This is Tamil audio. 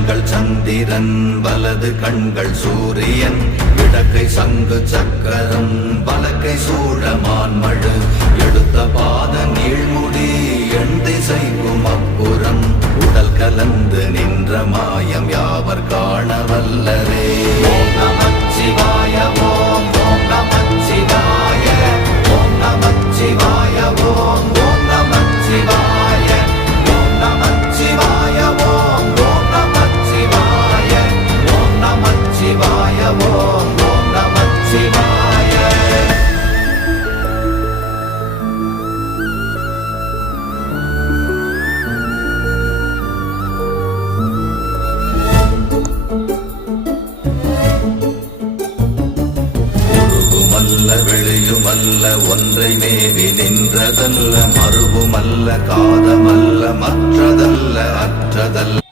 கண்கள் சந்திரன் வலது கண்கள் சூரியன் இடக்கை சங்கு சக்கரம் வலக்கை சூழமான்மழு எடுத்த பாத நீழ்முடி எண் திசைக்கும் அப்புறம் உடல் கலந்து நின்ற மாயம் யாவர் காண வல்லரே. ஓம் நமச்சிவாய ஓம் ஓம் நமச்சிவாய ஓம் நமச்சிவாய ஓம் ஓம் நமச்சிவாய ஓம் நமச்சிவாய ஓம் ஓம் நமச்சிவாய ஓம் நமச்சிவாய ஓம் ஓம் நமச்சிவாய. வெளியுமல்ல ஒன்றை மேவி நின்றதல்ல மறுவுமல்ல காதமல்ல மற்றதல்ல அற்றதல்ல